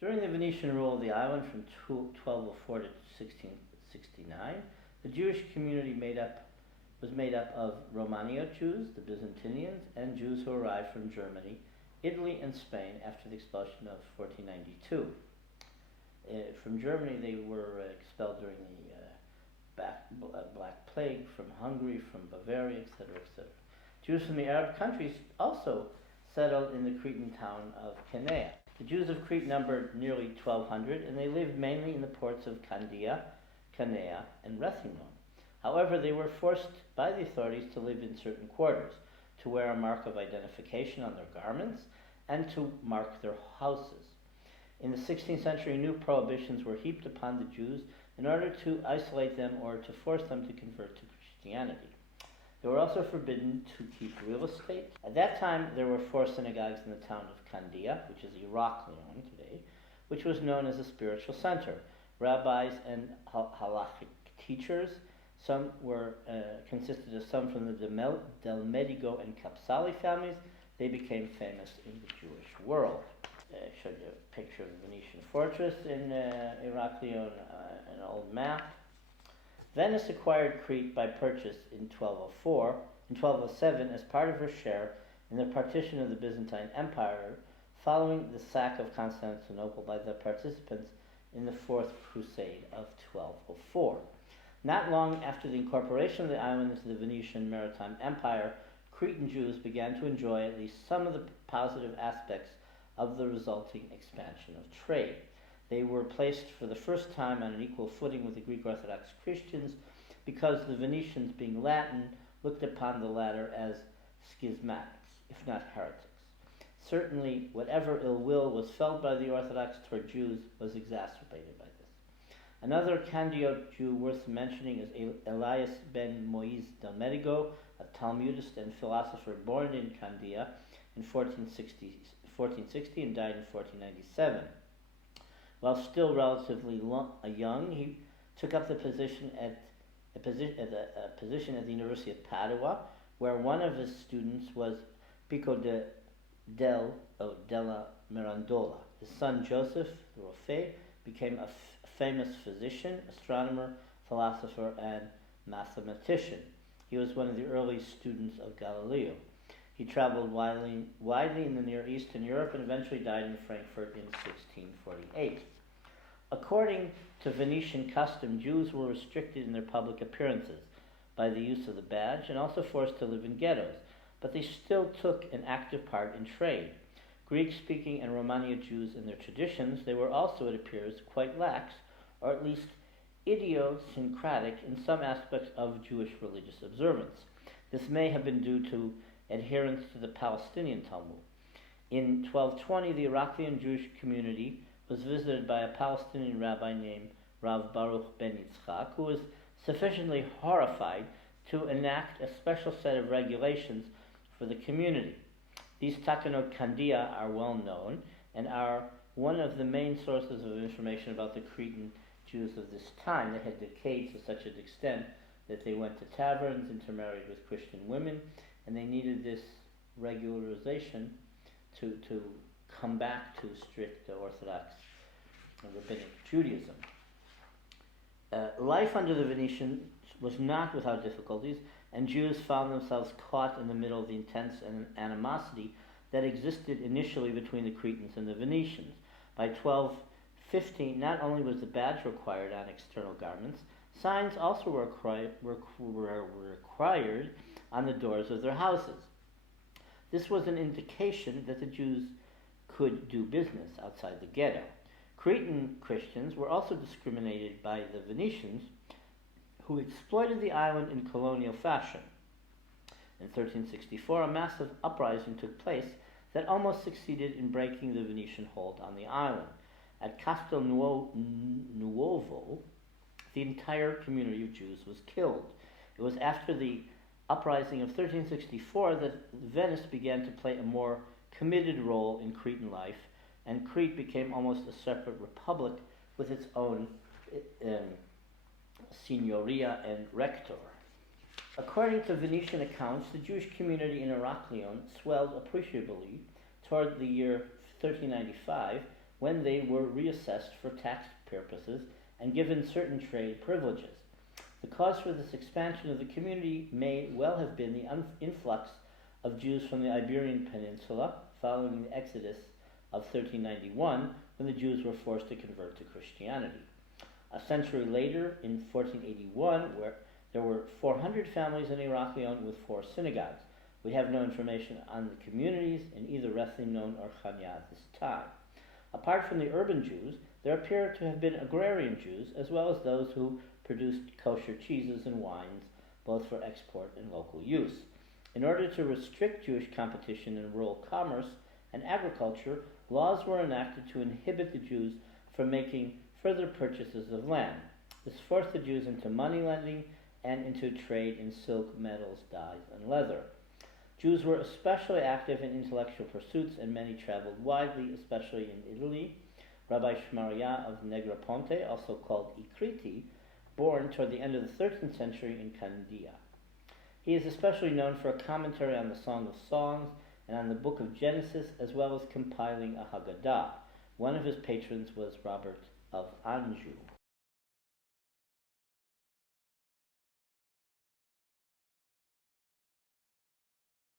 During the Venetian rule of the island from 1204 to 1669, the Jewish community was made up of Romaniote Jews, the Byzantinians, and Jews who arrived from Germany, Italy, and Spain after the expulsion of 1492. From Germany, they were expelled during the Black Plague, from Hungary, from Bavaria, etc., etc. Jews from the Arab countries also settled in the Cretan town of Cannae. The Jews of Crete numbered nearly 1,200, and they lived mainly in the ports of Candia, Cannae, and Rethymnon. However, they were forced by the authorities to live in certain quarters, to wear a mark of identification on their garments, and to mark their houses. In the 16th century, new prohibitions were heaped upon the Jews in order to isolate them or to force them to convert to Christianity. They were also forbidden to keep real estate. At that time, there were 4 synagogues in the town of Candia, which is Heraklion today, which was known as a spiritual center. Rabbis and halachic teachers, some were consisted of some from the Del Medigo and Capsali families. They became famous in the Jewish world. I showed you a picture of the Venetian fortress in Heraklion, an old map. Venice acquired Crete by purchase in 1207 as part of her share in the partition of the Byzantine Empire following the sack of Constantinople by the participants in the Fourth Crusade of 1204. Not long after the incorporation of the island into the Venetian Maritime Empire, Cretan Jews began to enjoy at least some of the positive aspects of the resulting expansion of trade. They were placed for the first time on an equal footing with the Greek Orthodox Christians because the Venetians, being Latin, looked upon the latter as schismatics, if not heretics. Certainly, whatever ill will was felt by the Orthodox toward Jews was exacerbated by this. Another Candiote Jew worth mentioning is Elias ben Moise del Medigo, a Talmudist and philosopher born in Candia in 1460 and died in 1497. While still relatively young, he took up the position at the University of Padua, where one of his students was Pico della Mirandola. His son Joseph Roffet became a famous physician, astronomer, philosopher, and mathematician. He was one of the early students of Galileo. He traveled widely in the Near East and Europe and eventually died in Frankfurt in 1648. According to Venetian custom, Jews were restricted in their public appearances by the use of the badge and also forced to live in ghettos, but they still took an active part in trade. Greek-speaking and Romania Jews in their traditions, they were also, it appears, quite lax, or at least idiosyncratic in some aspects of Jewish religious observance. This may have been due to adherence to the Palestinian Talmud. In 1220, the Heraklion Jewish community was visited by a Palestinian rabbi named Rav Baruch ben Yitzchak, who was sufficiently horrified to enact a special set of regulations for the community. These Takanot Candia are well known and are one of the main sources of information about the Cretan Jews of this time. They had decayed to such an extent that they went to taverns, intermarried with Christian women, and they needed this regularization to come back to strict Orthodox rabbinic Judaism. Life under the Venetians was not without difficulties, and Jews found themselves caught in the middle of the intense animosity that existed initially between the Cretans and the Venetians. By 1215, not only was the badge required on external garments, signs also were required on the doors of their houses. This was an indication that the Jews could do business outside the ghetto. Cretan Christians were also discriminated by the Venetians, who exploited the island in colonial fashion. In 1364, a massive uprising took place that almost succeeded in breaking the Venetian hold on the island. At Castel Nuovo, the entire community of Jews was killed. It was after the uprising of 1364 that Venice began to play a more committed role in Cretan life, and Crete became almost a separate republic with its own signoria and rector. According to Venetian accounts, the Jewish community in Heraklion swelled appreciably toward the year 1395 when they were reassessed for tax purposes and given certain trade privileges. The cause for this expansion of the community may well have been the influx of Jews from the Iberian Peninsula following the Exodus of 1391, when the Jews were forced to convert to Christianity. A century later, in 1481, where there were 400 families in Iraq Leon with 4 synagogues. We have no information on the communities in either Rethymnon or Chania at this time. Apart from the urban Jews, there appear to have been agrarian Jews, as well as those who produced kosher cheeses and wines, both for export and local use. In order to restrict Jewish competition in rural commerce and agriculture, laws were enacted to inhibit the Jews from making further purchases of land. This forced the Jews into money lending and into trade in silk, metals, dyes, and leather. Jews were especially active in intellectual pursuits, and many traveled widely, especially in Italy. Rabbi Shmaria of Negroponte, also called Ikriti, born toward the end of the 13th century in Candia. He is especially known for a commentary on the Song of Songs and on the Book of Genesis, as well as compiling a Haggadah. One of his patrons was Robert of Anjou.